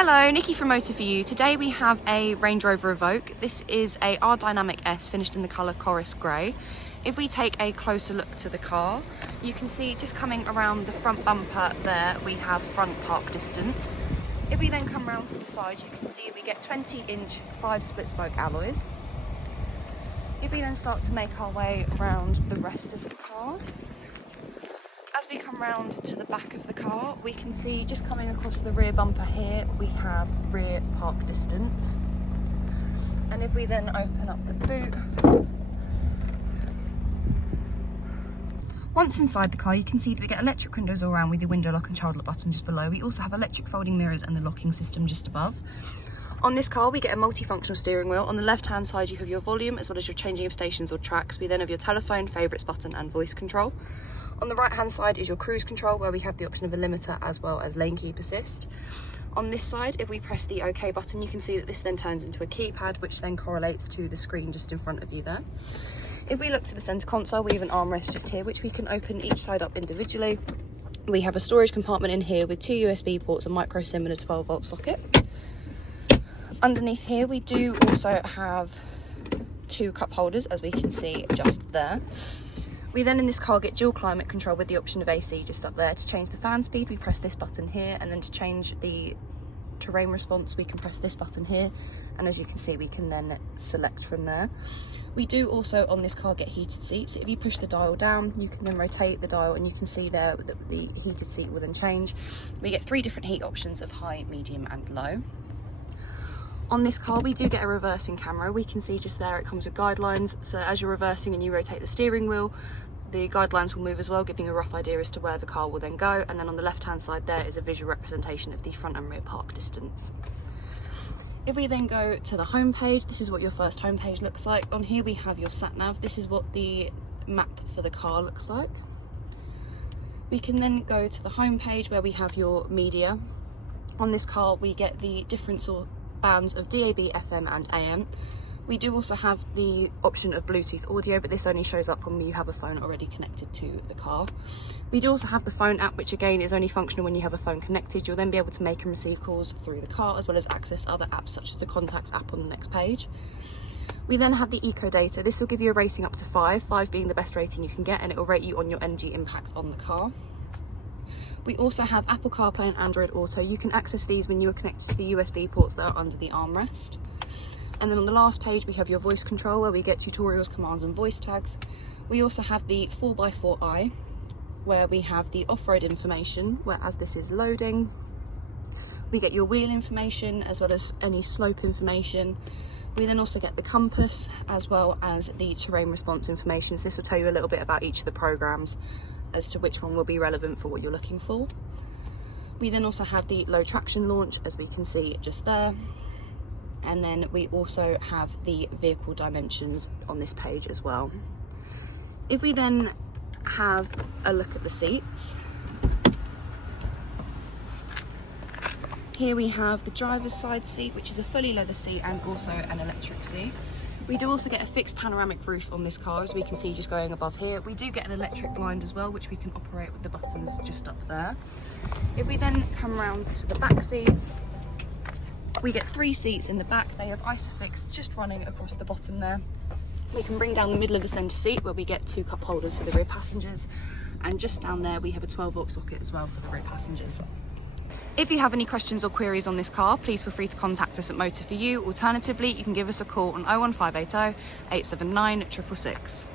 Hello, Nikki from Motor For You. Today we have a Range Rover Evoque. This is a R Dynamic S finished in the colour Chorus Grey. If we take a closer look to the car, you can see just coming around the front bumper there, we have front park distance. If we then come around to the side, you can see we get 20-inch 5 split spoke alloys. If we then start to make our way around the rest of the car, as we come round to the back of the car, we can see just coming across the rear bumper here, we have rear park distance. And if we then open up the boot, once inside the car, you can see that we get electric windows all around with your window lock and child lock button just below. We also have electric folding mirrors and the locking system just above. On this car, we get a multifunctional steering wheel. On the left-hand side, you have your volume as well as your changing of stations or tracks. We then have your telephone, favourites button and voice control. On the right-hand side is your cruise control, where we have the option of a limiter as well as lane keep assist. On this side, if we press the OK button, you can see that this then turns into a keypad, which then correlates to the screen just in front of you there. If we look to the centre console, we have an armrest just here, which we can open each side up individually. We have a storage compartment in here with 2 USB ports, a micro SIM and a 12-volt socket. Underneath here, we do also have 2 cup holders, as we can see just there. We then in this car get dual climate control with the option of AC just up there. To change the fan speed, we press this button here, and then to change the terrain response, we can press this button here, and as you can see, we can then select from there. We do also on this car get heated seats. If you push the dial down, you can then rotate the dial, and you can see there that the heated seat will then change. We get 3 different heat options of high, medium and low. On this car, we do get a reversing camera. We can see just there it comes with guidelines, so as you're reversing and you rotate the steering wheel, the guidelines will move as well, giving a rough idea as to where the car will then go. And then on the left hand side there is a visual representation of the front and rear park distance. If we then go to the home page, this is what your first home page looks like. On here we have your sat nav. This is what the map for the car looks like. We can then go to the home page where we have your media. On this car we get the different bands of DAB, FM and AM. We do also have the option of Bluetooth audio, but this only shows up when you have a phone already connected to the car. We do also have the phone app, which again is only functional when you have a phone connected. You'll then be able to make and receive calls through the car, as well as access other apps such as the contacts app on the next page. We then have the eco data. This will give you a rating up to 5 being the best rating you can get, and it will rate you on your energy impact on the car. We also have Apple CarPlay and Android Auto. You can access these when you are connected to the USB ports that are under the armrest. And then on the last page we have your voice control, where we get tutorials, commands and voice tags. We also have the 4x4i, where we have the off-road information, where as this is loading, we get your wheel information as well as any slope information. We then also get the compass as well as the terrain response information. So this will tell you a little bit about each of the programs as to which one will be relevant for what you're looking for. We then also have the low traction launch, as we can see just there. And then we also have the vehicle dimensions on this page as well. If we then have a look at the seats, here we have the driver's side seat, which is a fully leather seat and also an electric seat. We do also get a fixed panoramic roof on this car, as we can see just going above here. We do get an electric blind as well, which we can operate with the buttons just up there. If we then come around to the back seats, we get 3 seats in the back. They have Isofix just running across the bottom there. We can bring down the middle of the centre seat, where we get 2 cup holders for the rear passengers. And just down there we have a 12-volt socket as well for the rear passengers. If you have any questions or queries on this car, please feel free to contact us at Motor For You. Alternatively, you can give us a call on 01580 879 666.